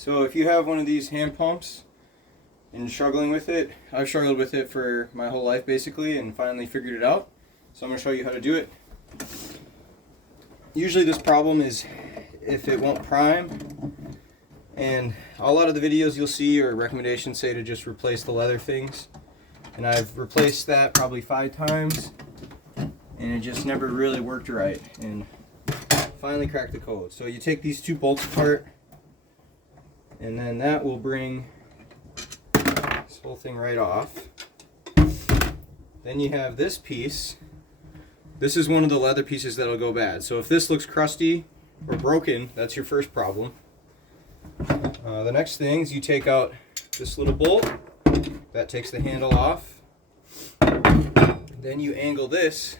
So if you have one of these hand pumps and you're struggling with it, I've struggled with it for my whole life basically and finally figured it out. So I'm going to show you how to do it. Usually this problem is if it won't prime, and a lot of the videos you'll see or recommendations say to just replace the leather things. And I've replaced that probably 5 times and it just never really worked right, and finally cracked the code. So you take these 2 bolts apart, and then that will bring this whole thing right off. Then you have this piece. This is one of the leather pieces that'll go bad. So if this looks crusty or broken, that's your first problem. The next thing is you take out this little bolt. That takes the handle off. Then you angle this,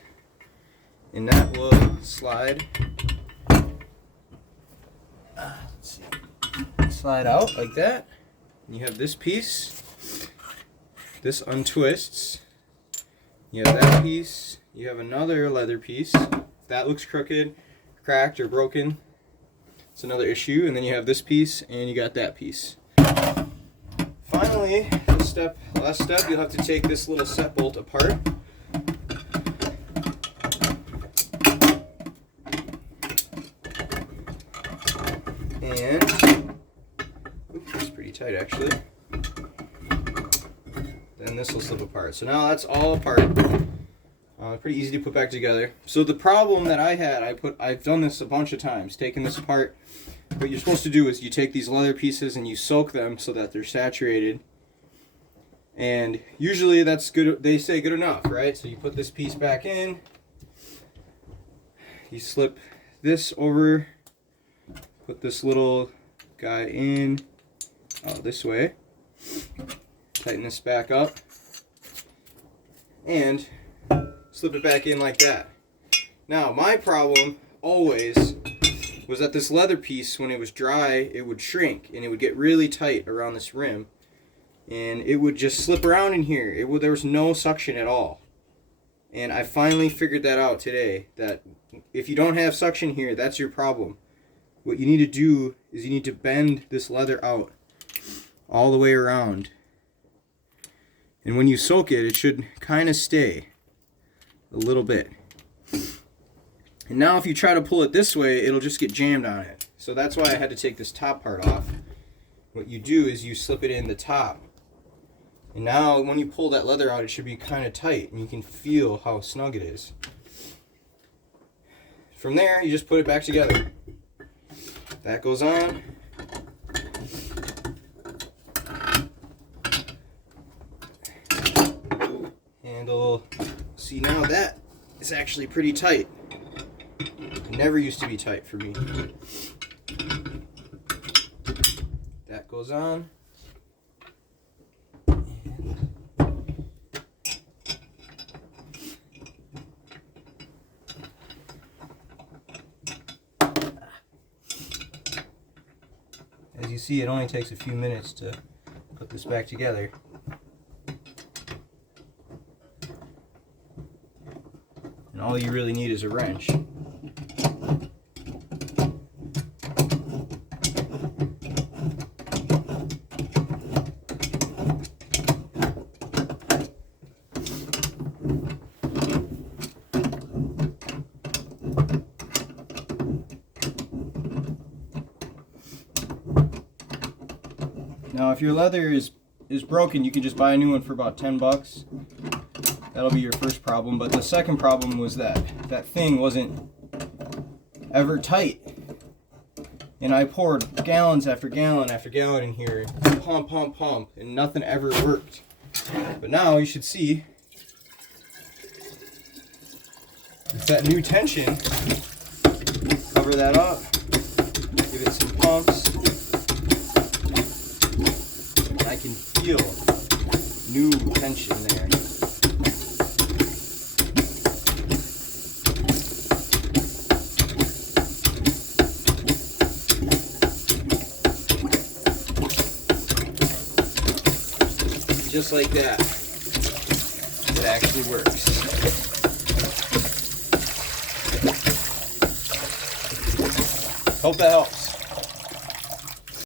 and that will slide. Slide out like that. And you have this piece. This untwists. You have that piece. You have another leather piece. If that looks crooked, cracked, or broken, it's another issue. And then you have this piece, and you got that piece. Finally, last step, you'll have to take this little set bolt apart. And it's pretty tight actually. Then this will slip apart. So now that's all apart. Pretty easy to put back together. So the problem that I had, I've done this a bunch of times, taken this apart. What you're supposed to do is you take these leather pieces and you soak them so that they're saturated. And usually that's good, they say good enough, right? So you put this piece back in, you slip this over, put this little guy in this way, tighten this back up, and slip it back in like that. Now my problem always was that this leather piece, when it was dry, it would shrink and it would get really tight around this rim, and it would just slip around in here. There was no suction at all. And I finally figured that out today, that if you don't have suction here, that's your problem. What you need to do is you need to bend this leather out all the way around. And when you soak it, it should kind of stay a little bit. And now if you try to pull it this way, it'll just get jammed on it. So that's why I had to take this top part off. What you do is you slip it in the top. And now when you pull that leather out, it should be kind of tight, and you can feel how snug it is. From there, you just put it back together. That goes on. Handle. See, now that is actually pretty tight. It never used to be tight for me. That goes on. As you see, it only takes a few minutes to put this back together. And all you really need is a wrench. Now if your leather is broken, you can just buy a new one for about 10 bucks. That'll be your first problem. But the second problem was that thing wasn't ever tight. And I poured gallons after gallon after gallon in here, pump, and nothing ever worked. But now you should see, with that new tension, cover that up, give it some pumps. I can feel new tension there. Just like that. It actually works. Hope that helps.